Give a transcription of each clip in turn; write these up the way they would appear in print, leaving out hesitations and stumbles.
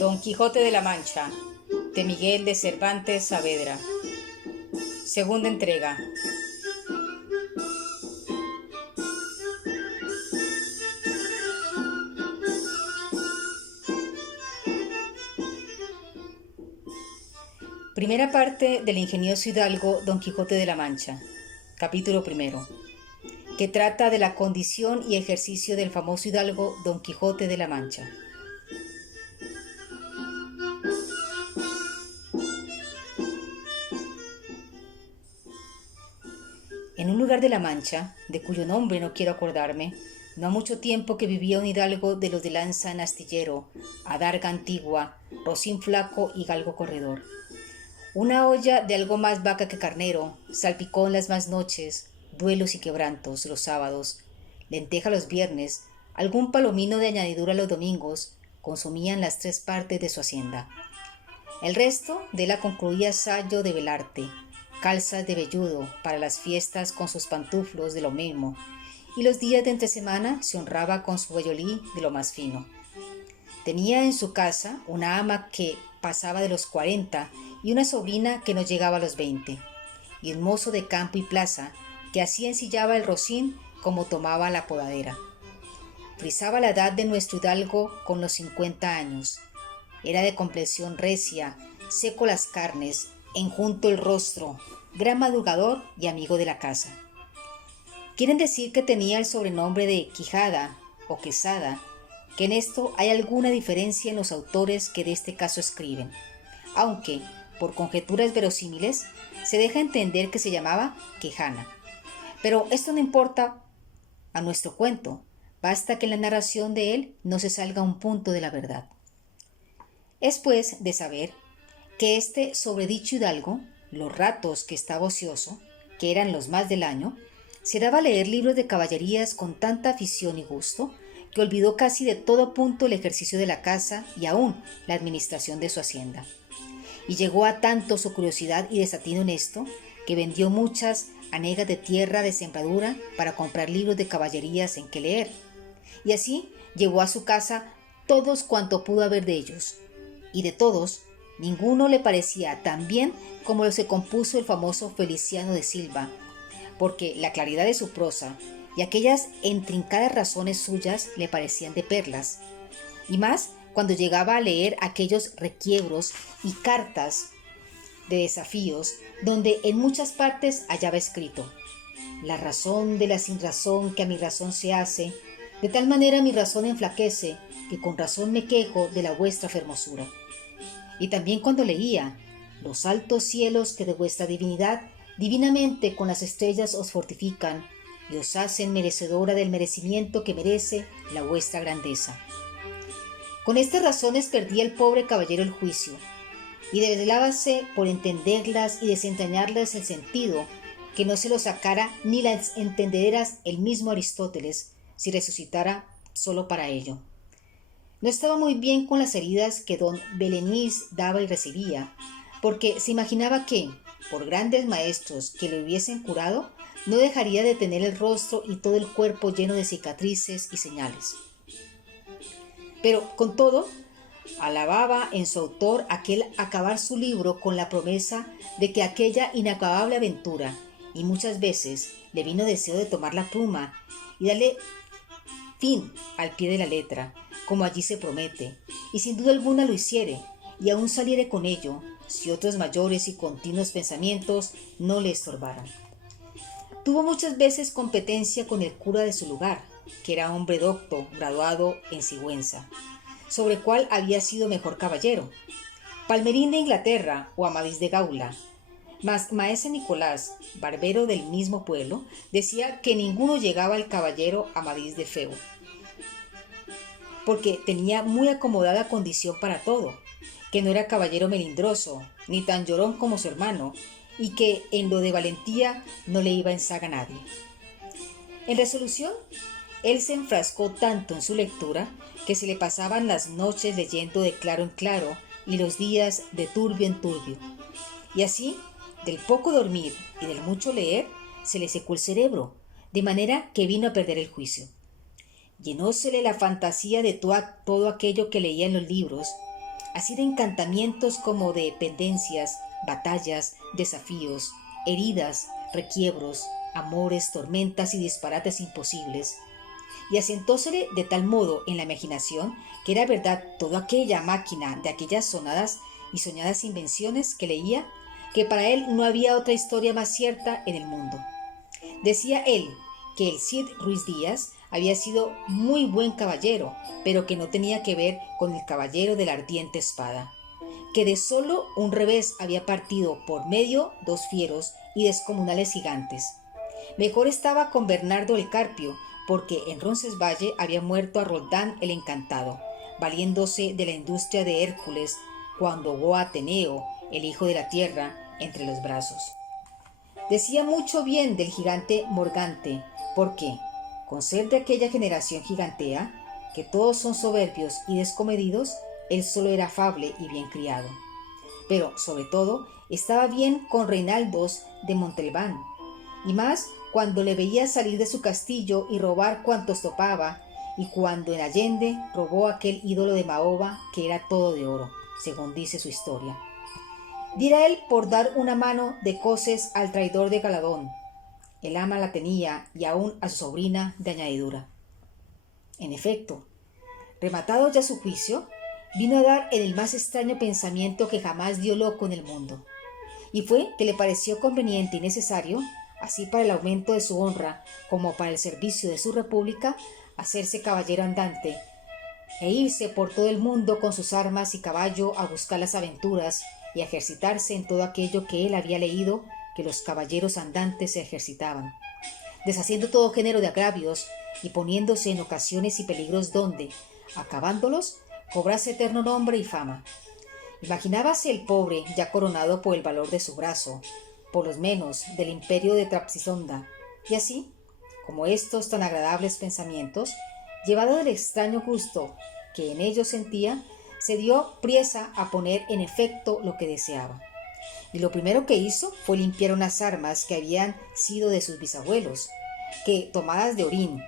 Don Quijote de la Mancha, de Miguel de Cervantes Saavedra. Segunda entrega. Primera parte del ingenioso hidalgo Don Quijote de la Mancha, capítulo primero, que trata de la condición y ejercicio del famoso hidalgo Don Quijote de la Mancha. En un lugar de la Mancha, de cuyo nombre no quiero acordarme, no ha mucho tiempo que vivía un hidalgo de los de lanza en astillero, adarga antigua, rocín flaco y galgo corredor. Una olla de algo más vaca que carnero, salpicón las más noches, duelos y quebrantos los sábados, lenteja los viernes, algún palomino de añadidura los domingos, consumían las 3 partes de su hacienda. El resto de la concluía sayo de velarte, calzas de velludo para las fiestas con sus pantuflos de lo mismo, y los días de entre semana se honraba con su vellolí de lo más fino. Tenía en su casa una ama que pasaba de los 40 y una sobrina que no llegaba a los 20, y un mozo de campo y plaza que así ensillaba el rocín como tomaba la podadera. Frisaba la edad de nuestro hidalgo con los 50 años. Era de complexión recia, seco las carnes, enjunto el rostro, gran madrugador y amigo de la casa. Quieren decir que tenía el sobrenombre de Quijada o Quesada, que en esto hay alguna diferencia en los autores que de este caso escriben, aunque, por conjeturas verosímiles, se deja entender que se llamaba Quejana. Pero esto no importa a nuestro cuento, basta que en la narración de él no se salga un punto de la verdad. Es pues de saber que este sobredicho hidalgo, los ratos que estaba ocioso, que eran los más del año, se daba a leer libros de caballerías con tanta afición y gusto, que olvidó casi de todo punto el ejercicio de la casa y aún la administración de su hacienda. Y llegó a tanto su curiosidad y desatino en esto, que vendió muchas hanegas de tierra de sembradura para comprar libros de caballerías en que leer. Y así llevó a su casa todos cuanto pudo haber de ellos, y de todos ninguno le parecía tan bien como los que compuso el famoso Feliciano de Silva, porque la claridad de su prosa y aquellas intrincadas razones suyas le parecían de perlas, y más cuando llegaba a leer aquellos requiebros y cartas de desafíos donde en muchas partes hallaba escrito: la razón de la sinrazón que a mi razón se hace, de tal manera mi razón enflaquece, que con razón me quejo de la vuestra fermosura. Y también cuando leía: los altos cielos que de vuestra divinidad divinamente con las estrellas os fortifican y os hacen merecedora del merecimiento que merece la vuestra grandeza. Con estas razones perdía el pobre caballero el juicio, y desvelábase por entenderlas y desentrañarlas el sentido, que no se lo sacara ni las entenderas el mismo Aristóteles, si resucitara solo para ello. No estaba muy bien con las heridas que don Belenís daba y recibía, porque se imaginaba que, por grandes maestros que le hubiesen curado, no dejaría de tener el rostro y todo el cuerpo lleno de cicatrices y señales. Pero, con todo, alababa en su autor aquel acabar su libro con la promesa de que aquella inacabable aventura, y muchas veces le vino deseo de tomar la pluma y darle fin al pie de la letra, como allí se promete, y sin duda alguna lo hiciere, y aún saliere con ello, si otros mayores y continuos pensamientos no le estorbaran. Tuvo muchas veces competencia con el cura de su lugar, que era hombre docto, graduado en Sigüenza, sobre el cual había sido mejor caballero, Palmerín de Inglaterra o Amadís de Gaula. Mas maese Nicolás, barbero del mismo pueblo, decía que ninguno llegaba al caballero Amadís de Feo, porque tenía muy acomodada condición para todo, que no era caballero melindroso, ni tan llorón como su hermano, y que en lo de valentía no le iba en zaga a nadie. En resolución, él se enfrascó tanto en su lectura que se le pasaban las noches leyendo de claro en claro y los días de turbio en turbio. Y así, del poco dormir y del mucho leer, se le secó el cerebro, de manera que vino a perder el juicio. Llenósele la fantasía de todo aquello que leía en los libros, así de encantamientos como de pendencias, batallas, desafíos, heridas, requiebros, amores, tormentas y disparates imposibles. Y asentósele de tal modo en la imaginación que era verdad toda aquella máquina de aquellas sonadas y soñadas invenciones que leía, que para él no había otra historia más cierta en el mundo. Decía él que el Cid Ruiz Díaz había sido muy buen caballero, pero que no tenía que ver con el caballero de la ardiente espada, que de solo un revés había partido por medio dos fieros y descomunales gigantes. Mejor estaba con Bernardo el Carpio, porque en Roncesvalles había muerto a Roldán el Encantado, valiéndose de la industria de Hércules, cuando hubo a Ateneo, el hijo de la tierra, entre los brazos. Decía mucho bien del gigante Morgante, porque, con ser de aquella generación gigantea, que todos son soberbios y descomedidos, él solo era afable y bien criado. Pero, sobre todo, estaba bien con Reinaldos de Montalbán, y más cuando le veía salir de su castillo y robar cuantos topaba, y cuando en Allende robó aquel ídolo de Mahoma que era todo de oro, según dice su historia. Diera él por dar una mano de coces al traidor de Galadón. El ama la tenía y aún a su sobrina de añadidura. En efecto, rematado ya su juicio, vino a dar en el más extraño pensamiento que jamás dio loco en el mundo. Y fue que le pareció conveniente y necesario, así para el aumento de su honra como para el servicio de su república, hacerse caballero andante e irse por todo el mundo con sus armas y caballo a buscar las aventuras y a ejercitarse en todo aquello que él había leído que los caballeros andantes se ejercitaban, deshaciendo todo género de agravios y poniéndose en ocasiones y peligros donde, acabándolos, cobrase eterno nombre y fama. Imaginábase el pobre ya coronado por el valor de su brazo, por los menos del imperio de Trapsisonda, y así, como estos tan agradables pensamientos, llevado del extraño gusto que en ellos sentía, se dio priesa a poner en efecto lo que deseaba. Y lo primero que hizo fue limpiar unas armas que habían sido de sus bisabuelos, que, tomadas de orín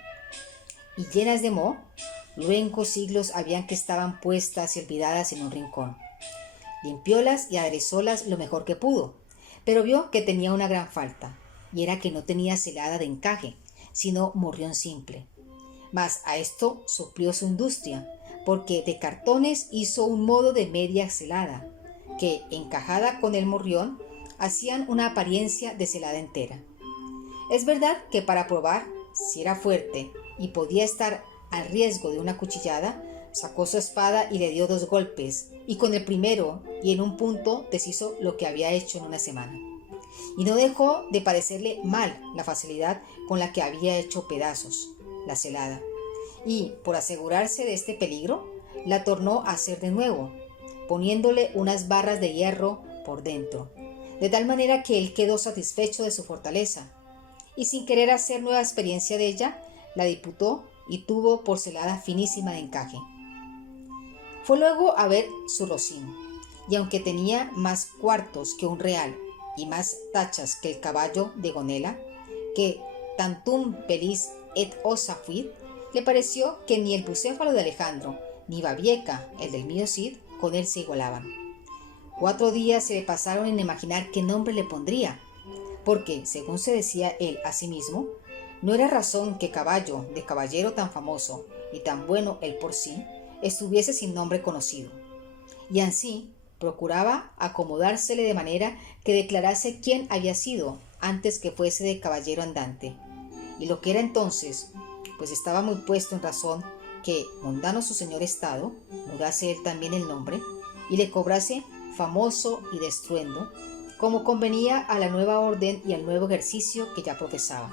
y llenas de moho, luengos siglos habían que estaban puestas y olvidadas en un rincón. Limpiólas y aderezólas lo mejor que pudo, pero vio que tenía una gran falta, y era que no tenía celada de encaje, sino morrión simple. Mas a esto suplió su industria, porque de cartones hizo un modo de media celada, que, encajada con el morrión, hacían una apariencia de celada entera. Es verdad que para probar si era fuerte y podía estar al riesgo de una cuchillada, sacó su espada y le dio 2 golpes, y con el primero y en un punto deshizo lo que había hecho en una semana. Y no dejó de parecerle mal la facilidad con la que había hecho pedazos la celada, y por asegurarse de este peligro, la tornó a hacer de nuevo, poniéndole unas barras de hierro por dentro, de tal manera que él quedó satisfecho de su fortaleza, y sin querer hacer nueva experiencia de ella, la diputó y tuvo por celada finísima de encaje. Fue luego a ver su rocín, y aunque tenía más cuartos que un real y más tachas que el caballo de Gonela, que tantum pelis et osa fuit, le pareció que ni el bucéfalo de Alejandro, ni Babieca, el del mío Cid, con él se igualaban. 4 días se le pasaron en imaginar qué nombre le pondría, porque, según se decía él a sí mismo, no era razón que caballo de caballero tan famoso y tan bueno él por sí, estuviese sin nombre conocido. Y ansí procuraba acomodársele de manera que declarase quién había sido antes que fuese de caballero andante, y lo que era entonces, pues estaba muy puesto en razón que, mundano su señor estado, mudase él también el nombre, y le cobrase famoso y de estruendo, como convenía a la nueva orden y al nuevo ejercicio que ya profesaba.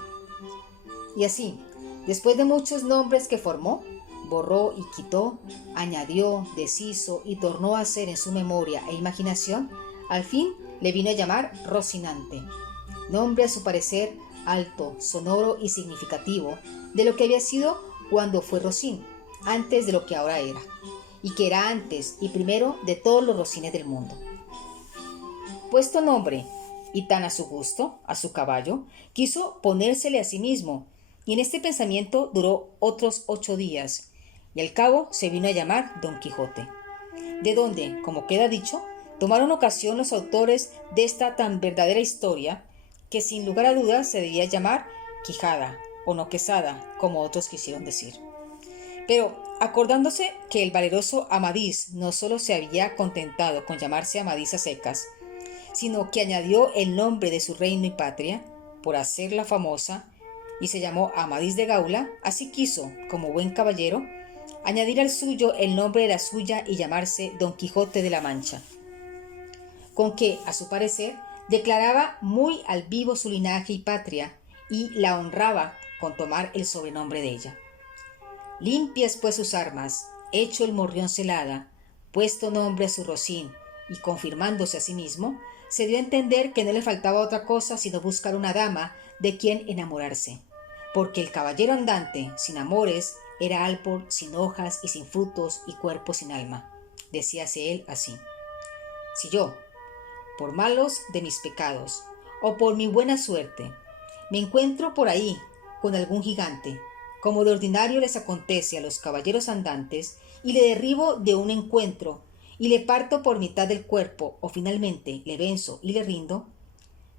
Y así, después de muchos nombres que formó, borró y quitó, añadió, deshizo y tornó a hacer en su memoria e imaginación, al fin le vino a llamar Rocinante, nombre a su parecer alto, sonoro y significativo de lo que había sido cuando fue Rocín, antes de lo que ahora era, y que era antes y primero de todos los rocines del mundo. Puesto nombre, y tan a su gusto, a su caballo, quiso ponérsele a sí mismo, y en este pensamiento duró otros 8 días, y al cabo se vino a llamar Don Quijote. de donde, como queda dicho, tomaron ocasión los autores de esta tan verdadera historia, que sin lugar a dudas se debía llamar Quijada, o no Quesada, como otros quisieron decir. Pero, acordándose que el valeroso Amadís no solo se había contentado con llamarse Amadís a secas, sino que añadió el nombre de su reino y patria, por hacerla famosa, y se llamó Amadís de Gaula, así quiso, como buen caballero, añadir al suyo el nombre de la suya y llamarse Don Quijote de la Mancha, con que, a su parecer, declaraba muy al vivo su linaje y patria, y la honraba con tomar el sobrenombre de ella. Limpias pues sus armas, hecho el morrión celada, puesto nombre a su rocín, y confirmándose a sí mismo, se dio a entender que no le faltaba otra cosa sino buscar una dama de quien enamorarse, porque el caballero andante, sin amores, era árbol sin hojas y sin frutos y cuerpo sin alma. Decíase él así: si yo, por malos de mis pecados, o por mi buena suerte, me encuentro por ahí con algún gigante, como de ordinario les acontece a los caballeros andantes, y le derribo de un encuentro, y le parto por mitad del cuerpo, o finalmente le venzo y le rindo,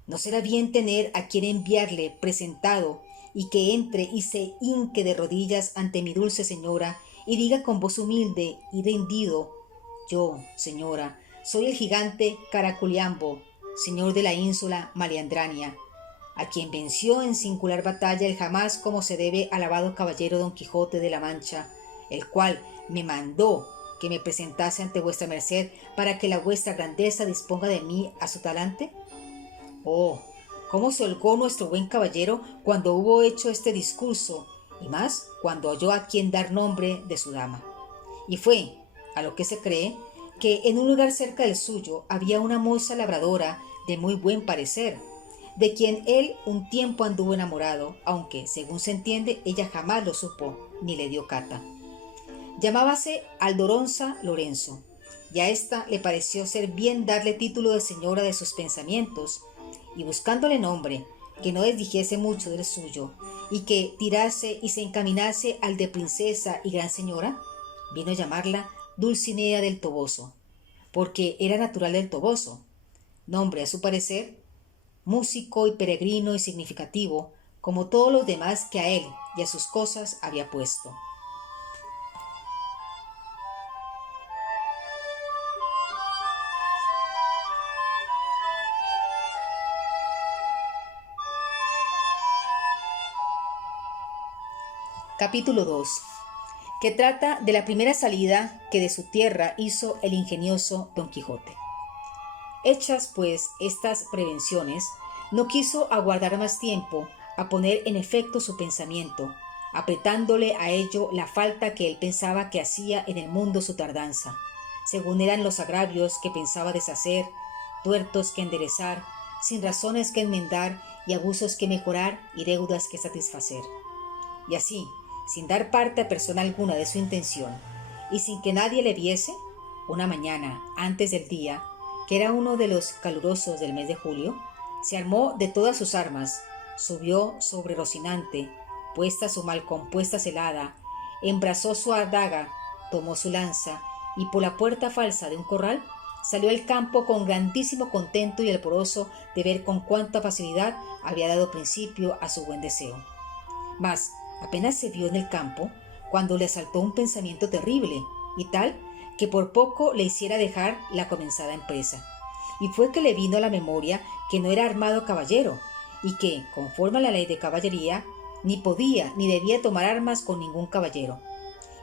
¿no será bien tener a quien enviarle presentado, y que entre y se hinque de rodillas ante mi dulce señora, y diga con voz humilde y rendido: yo, señora, soy el gigante Caraculiambo, señor de la ínsula Maliandrania, a quien venció en singular batalla el jamás como se debe alabado caballero Don Quijote de la Mancha, el cual me mandó que me presentase ante vuestra merced para que la vuestra grandeza disponga de mí a su talante? Oh, cómo se holgó nuestro buen caballero cuando hubo hecho este discurso, y más cuando halló a quien dar nombre de su dama. Y fue, a lo que se cree, que en un lugar cerca del suyo había una moza labradora de muy buen parecer, de quien él un tiempo anduvo enamorado, aunque, según se entiende, ella jamás lo supo ni le dio cata. Llamábase Aldoronza Lorenzo, y a ésta le pareció ser bien darle título de señora de sus pensamientos, y buscándole nombre que no desdijese mucho del suyo, y que tirase y se encaminase al de princesa y gran señora, vino a llamarla Dulcinea del Toboso, porque era natural del Toboso, nombre a su parecer músico y peregrino y significativo, como todos los demás que a él y a sus cosas había puesto. Capítulo 2, que trata de la primera salida que de su tierra hizo el ingenioso Don Quijote. Hechas pues estas prevenciones, no quiso aguardar más tiempo a poner en efecto su pensamiento, apretándole a ello la falta que él pensaba que hacía en el mundo su tardanza, según eran los agravios que pensaba deshacer, tuertos que enderezar, sin razones que enmendar y abusos que mejorar y deudas que satisfacer. Y así, sin dar parte a persona alguna de su intención, y sin que nadie le viese, una mañana antes del día, que era uno de los calurosos del mes de julio, se armó de todas sus armas, subió sobre Rocinante, puesta su mal compuesta celada, embrazó su adaga, tomó su lanza, y por la puerta falsa de un corral salió al campo con grandísimo contento y alborozo de ver con cuánta facilidad había dado principio a su buen deseo. Mas apenas se vio en el campo, cuando le asaltó un pensamiento terrible, y tal que por poco le hiciera dejar la comenzada empresa. Y fue que le vino a la memoria que no era armado caballero, y que, conforme a la ley de caballería, ni podía ni debía tomar armas con ningún caballero.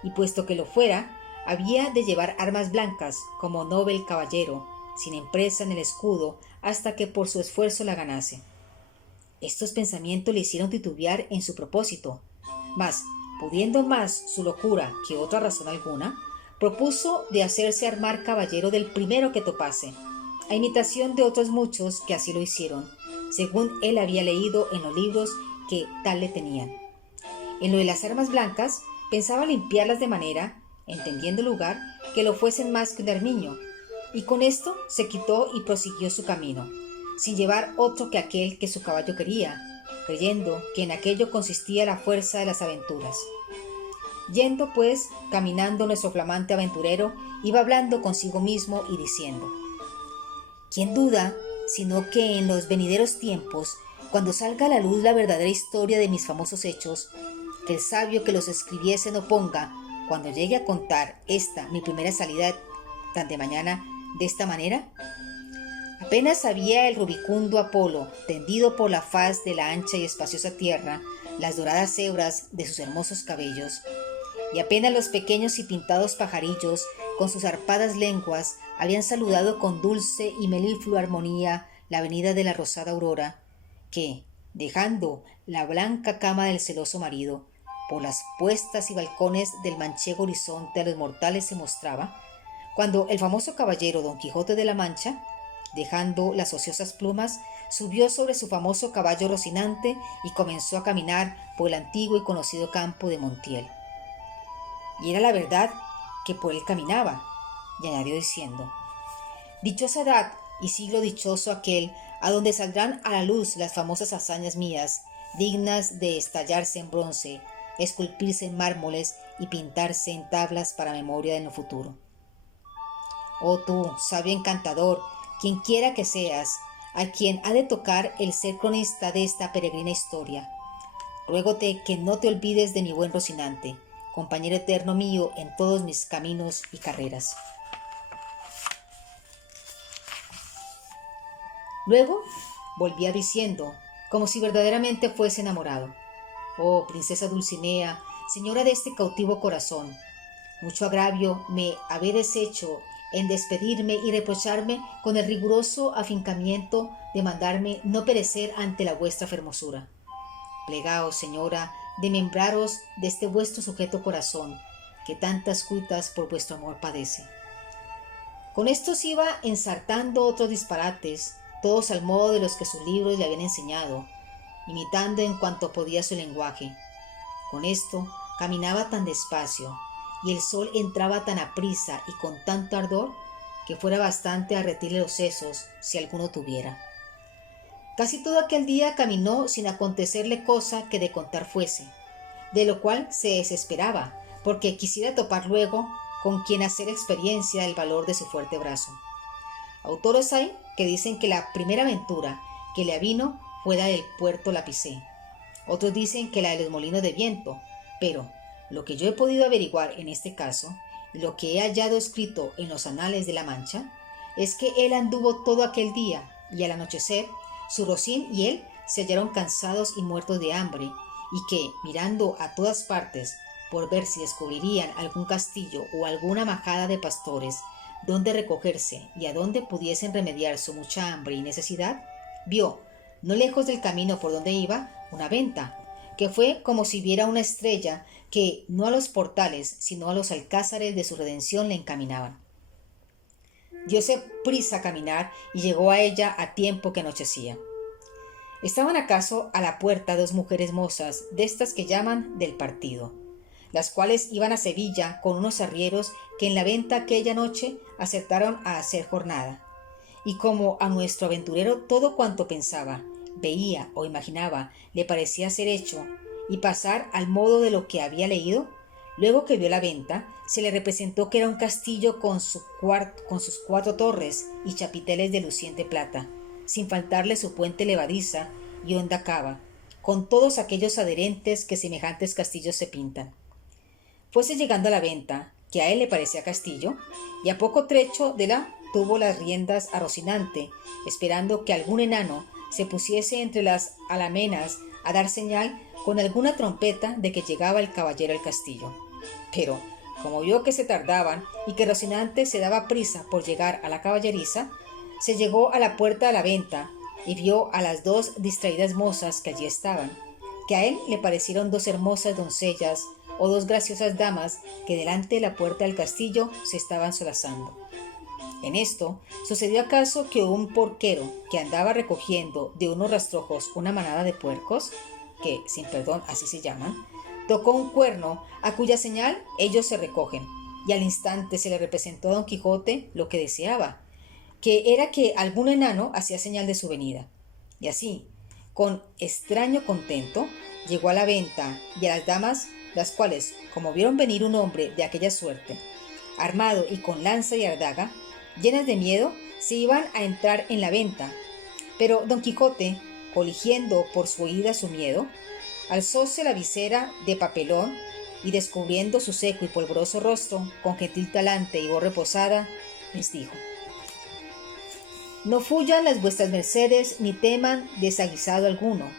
Y puesto que lo fuera, había de llevar armas blancas, como noble caballero, sin empresa en el escudo, hasta que por su esfuerzo la ganase. Estos pensamientos le hicieron titubear en su propósito, mas, pudiendo más su locura que otra razón alguna, propuso de hacerse armar caballero del primero que topase, a imitación de otros muchos que así lo hicieron, según él había leído en los libros que tal le tenían. En lo de las armas blancas, pensaba limpiarlas de manera, entendiendo el lugar, que lo fuesen más que un armiño, y con esto se quitó y prosiguió su camino, sin llevar otro que aquel que su caballo quería, creyendo que en aquello consistía la fuerza de las aventuras. Yendo, pues, caminando nuestro flamante aventurero, iba hablando consigo mismo y diciendo: ¿quién duda sino que en los venideros tiempos, cuando salga a la luz la verdadera historia de mis famosos hechos, que el sabio que los escribiese no ponga, cuando llegue a contar esta mi primera salida tan de mañana, de esta manera? Apenas había el rubicundo Apolo tendido por la faz de la ancha y espaciosa tierra las doradas hebras de sus hermosos cabellos, y apenas los pequeños y pintados pajarillos con sus arpadas lenguas habían saludado con dulce y meliflua armonía la venida de la rosada aurora, que, dejando la blanca cama del celoso marido, por las puestas y balcones del manchego horizonte a los mortales se mostraba, cuando el famoso caballero Don Quijote de la Mancha, dejando las ociosas plumas, subió sobre su famoso caballo Rocinante y comenzó a caminar por el antiguo y conocido campo de Montiel. Y era la verdad que por él caminaba, y añadió diciendo: dichosa edad y siglo dichoso aquel a donde saldrán a la luz las famosas hazañas mías, dignas de estallarse en bronce, esculpirse en mármoles y pintarse en tablas para memoria en lo futuro. Oh tú, sabio encantador, quien quiera que seas, a quien ha de tocar el ser cronista de esta peregrina historia, ruégote que no te olvides de mi buen Rocinante, compañero eterno mío en todos mis caminos y carreras. Luego volvía diciendo, como si verdaderamente fuese enamorado: oh princesa Dulcinea, señora de este cautivo corazón, mucho agravio me habéis hecho en despedirme y reprocharme con el riguroso afincamiento de mandarme no perecer ante la vuestra fermosura. Plegaos, señora, de membraros de este vuestro sujeto corazón, que tantas cuitas por vuestro amor padece. Con estos iba ensartando otros disparates, todos al modo de los que sus libros le habían enseñado, imitando en cuanto podía su lenguaje. Con esto caminaba tan despacio, y el sol entraba tan aprisa y con tanto ardor, que fuera bastante a derretirle los sesos, si alguno tuviera. Casi todo aquel día caminó sin acontecerle cosa que de contar fuese, de lo cual se desesperaba, porque quisiera topar luego con quien hacer experiencia del valor de su fuerte brazo. Autores hay que dicen que la primera aventura que le avino fue la del puerto Lapicé. Otros dicen que la de los molinos de viento, pero lo que yo he podido averiguar en este caso, y lo que he hallado escrito en los anales de la Mancha, es que él anduvo todo aquel día, y al anochecer, su Rocín y él se hallaron cansados y muertos de hambre, y que, mirando a todas partes, por ver si descubrirían algún castillo o alguna majada de pastores, donde recogerse y a donde pudiesen remediar su mucha hambre y necesidad, vio, no lejos del camino por donde iba, una venta, que fue como si viera una estrella que no a los portales, sino a los alcázares de su redención le encaminaban. Dióse prisa a caminar y llegó a ella a tiempo que anochecía. Estaban acaso a la puerta dos mujeres mozas, de estas que llaman del partido, las cuales iban a Sevilla con unos arrieros que en la venta aquella noche acertaron a hacer jornada. Y como a nuestro aventurero todo cuanto pensaba, veía o imaginaba le parecía ser hecho y pasar al modo de lo que había leído, luego que vio la venta, se le representó que era un castillo con sus 4 torres y chapiteles de luciente plata, sin faltarle su puente levadiza y honda cava, con todos aquellos adherentes que semejantes castillos se pintan. Fuese llegando a la venta, que a él le parecía castillo, y a poco trecho de la tuvo las riendas a Rocinante, esperando que algún enano se pusiese entre las alamenas a dar señal con alguna trompeta de que llegaba el caballero al castillo. Pero, como vio que se tardaban y que Rocinante se daba prisa por llegar a la caballeriza, se llegó a la puerta de la venta y vio a las 2 distraídas mozas que allí estaban, que a él le parecieron 2 hermosas doncellas o 2 graciosas damas que delante de la puerta del castillo se estaban solazando. En esto sucedió acaso que un porquero que andaba recogiendo de unos rastrojos una manada de puercos, que sin perdón así se llaman, tocó un cuerno a cuya señal ellos se recogen, y al instante se le representó a Don Quijote lo que deseaba, que era que algún enano hacía señal de su venida. Y así, con extraño contento, llegó a la venta y a las damas, las cuales, como vieron venir un hombre de aquella suerte, armado y con lanza y ardaga, llenas de miedo, se iban a entrar en la venta. Pero Don Quijote, coligiendo por su oída su miedo, alzóse la visera de papelón y descubriendo su seco y polvoroso rostro, con gentil talante y voz reposada, les dijo: No fuyan las vuestras mercedes, ni teman desaguisado alguno.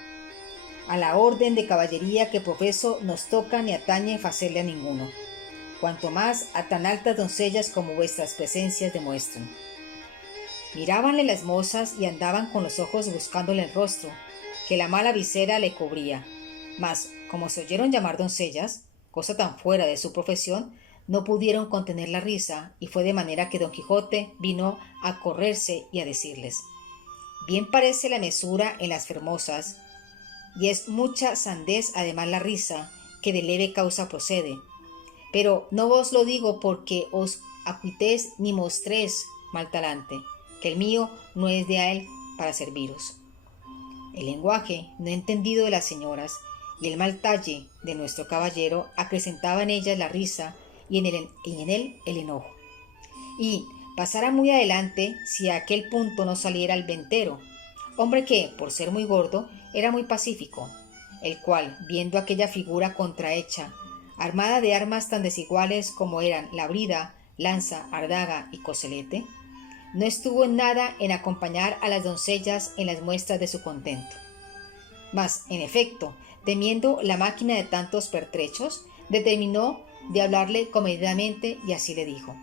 A la orden de caballería que profeso nos toca ni atañe facerle a ninguno, cuanto más a tan altas doncellas como vuestras presencias demuestran. Mirábanle las mozas y andaban con los ojos buscándole el rostro, que la mala visera le cubría, mas como se oyeron llamar doncellas, cosa tan fuera de su profesión, no pudieron contener la risa, y fue de manera que Don Quijote vino a correrse y a decirles: Bien parece la mesura en las fermosas, y es mucha sandez además la risa, que de leve causa procede. Pero no vos lo digo porque os acuitéis ni mostréis mal talante, que el mío no es de a él para serviros. El lenguaje no entendido de las señoras y el mal talle de nuestro caballero acrecentaba en ellas la risa y en él el enojo. Y pasara muy adelante si a aquel punto no saliera el ventero, hombre que, por ser muy gordo, era muy pacífico, el cual, viendo aquella figura contrahecha, armada de armas tan desiguales como eran la brida, lanza, ardaga y coselete, no estuvo en nada en acompañar a las doncellas en las muestras de su contento. Mas, en efecto, temiendo la máquina de tantos pertrechos, determinó de hablarle comedidamente y así le dijo: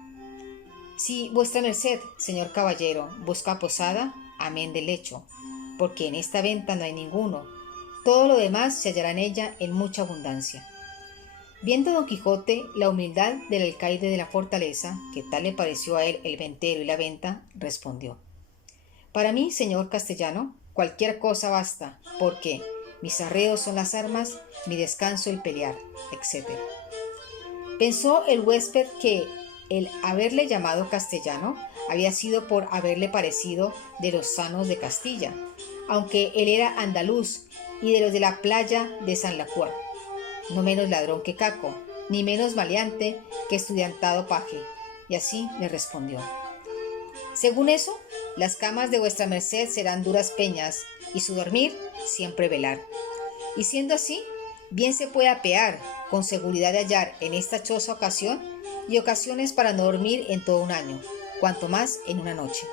Si vuestra merced, señor caballero, busca posada, amén del lecho, porque en esta venta no hay ninguno, todo lo demás se hallará en ella en mucha abundancia. Viendo Don Quijote la humildad del alcaide de la fortaleza, que tal le pareció a él el ventero y la venta, respondió: Para mí, señor castellano, cualquier cosa basta, porque mis arreos son las armas, mi descanso el pelear, etc. Pensó el huésped que el haberle llamado castellano había sido por haberle parecido de los sanos de Castilla, aunque él era andaluz y de los de la playa de San Lacuar, no menos ladrón que Caco, ni menos maleante que estudiantado paje, y así le respondió: Según eso, las camas de vuestra merced serán duras peñas, y su dormir siempre velar. Y siendo así, bien se puede apear con seguridad de hallar en esta choza ocasión y ocasiones para no dormir en todo un año, cuanto más en una noche.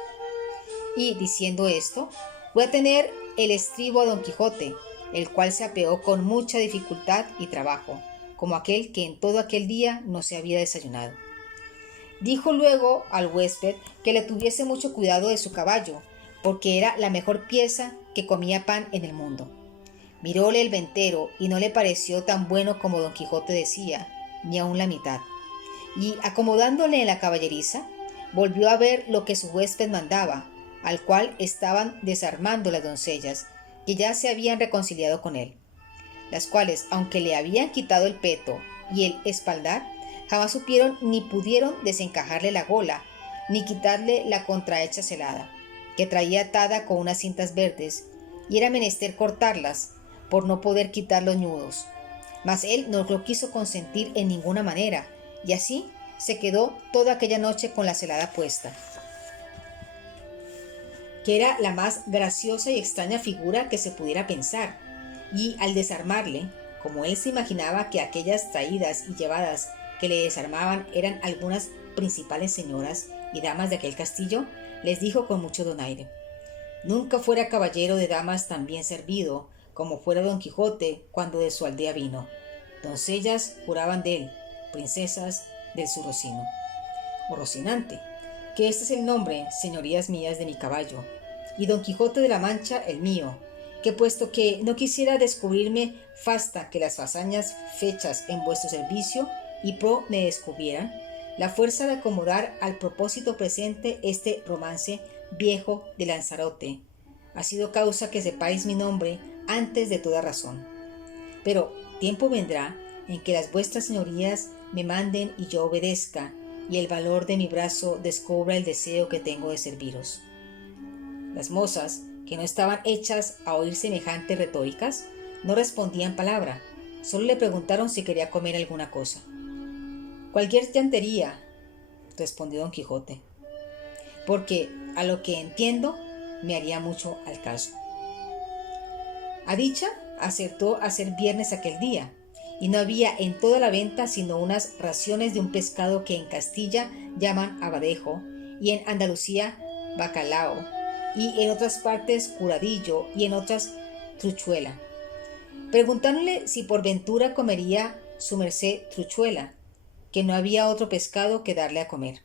Y diciendo esto, voy a tener el estribo a Don Quijote, el cual se apeó con mucha dificultad y trabajo, como aquel que en todo aquel día no se había desayunado. Dijo luego al huésped que le tuviese mucho cuidado de su caballo, porque era la mejor pieza que comía pan en el mundo. Miróle el ventero y no le pareció tan bueno como Don Quijote decía, ni aun la mitad. Y acomodándole en la caballeriza, volvió a ver lo que su huésped mandaba, al cual estaban desarmando las doncellas, que ya se habían reconciliado con él, las cuales, aunque le habían quitado el peto y el espaldar, jamás supieron ni pudieron desencajarle la gola, ni quitarle la contrahecha celada, que traía atada con unas cintas verdes, y era menester cortarlas, por no poder quitar los ñudos. Mas él no lo quiso consentir en ninguna manera, y así se quedó toda aquella noche con la celada puesta, que era la más graciosa y extraña figura que se pudiera pensar, y al desarmarle, como él se imaginaba que aquellas traídas y llevadas que le desarmaban eran algunas principales señoras y damas de aquel castillo, les dijo con mucho donaire: Nunca fuera caballero de damas tan bien servido como fuera Don Quijote cuando de su aldea vino. Doncellas juraban de él, princesas del su Rocino, o Rocinante, que este es el nombre, señorías mías, de mi caballo, y Don Quijote de la Mancha el mío, que puesto que no quisiera descubrirme fasta que las fazañas fechas en vuestro servicio y pro me descubrieran, la fuerza de acomodar al propósito presente este romance viejo de Lanzarote ha sido causa que sepáis mi nombre antes de toda razón. Pero tiempo vendrá en que las vuestras señorías me manden y yo obedezca, y el valor de mi brazo descubra el deseo que tengo de serviros. Las mozas, que no estaban hechas a oír semejantes retóricas, no respondían palabra, solo le preguntaron si quería comer alguna cosa. Cualquier llantería, respondió Don Quijote, porque a lo que entiendo me haría mucho al caso. A dicha acertó a ser viernes aquel día, y no había en toda la venta sino unas raciones de un pescado que en Castilla llaman abadejo, y en Andalucía bacalao, y en otras partes curadillo, y en otras truchuela. Preguntándole si por ventura comería su merced truchuela, que no había otro pescado que darle a comer.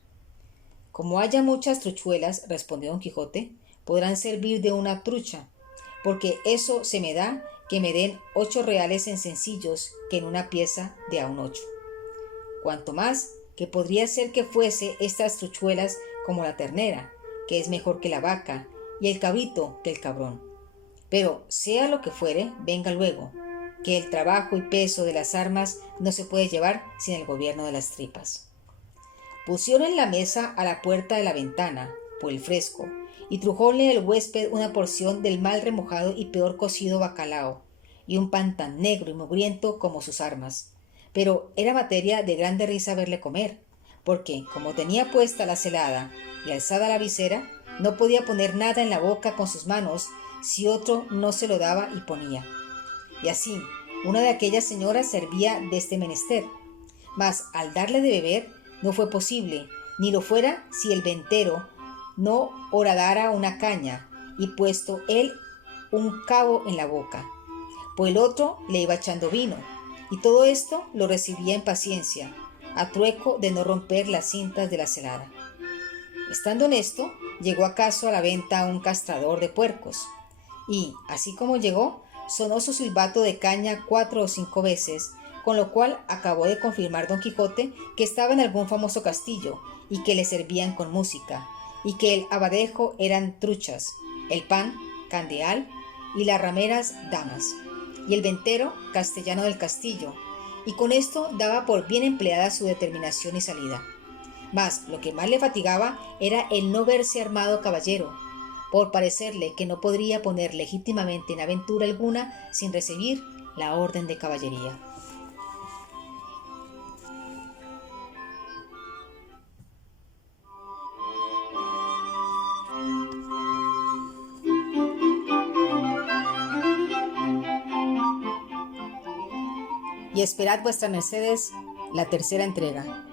Como haya muchas truchuelas, respondió Don Quijote, podrán servir de una trucha, porque eso se me da que me den 8 reales en sencillos que en una pieza de a un 8. Cuanto más que podría ser que fuese estas truchuelas como la ternera, que es mejor que la vaca, y el cabrito que el cabrón. Pero sea lo que fuere, venga luego, que el trabajo y peso de las armas no se puede llevar sin el gobierno de las tripas. Pusieron en la mesa a la puerta de la ventana, por el fresco, y trujóle el huésped una porción del mal remojado y peor cocido bacalao, y un pan tan negro y mugriento como sus armas. Pero era materia de grande risa verle comer, porque, como tenía puesta la celada y alzada la visera, no podía poner nada en la boca con sus manos si otro no se lo daba y ponía. Y así, una de aquellas señoras servía de este menester, mas al darle de beber no fue posible, ni lo fuera si el ventero no horadara una caña y puesto él un cabo en la boca, pues el otro le iba echando vino, y todo esto lo recibía en paciencia, a trueco de no romper las cintas de la celada. Estando en esto, llegó acaso a la venta un castrador de puercos, y, así como llegó, sonó su silbato de caña 4 o 5 veces, con lo cual acabó de confirmar Don Quijote que estaba en algún famoso castillo, y que le servían con música, y que el abadejo eran truchas, el pan candeal, y las rameras damas, y el ventero castellano del castillo, y con esto daba por bien empleada su determinación y salida. Mas lo que más le fatigaba era el no verse armado caballero, por parecerle que no podría poner legítimamente en aventura alguna sin recibir la orden de caballería. Y esperad vuestras mercedes la tercera entrega.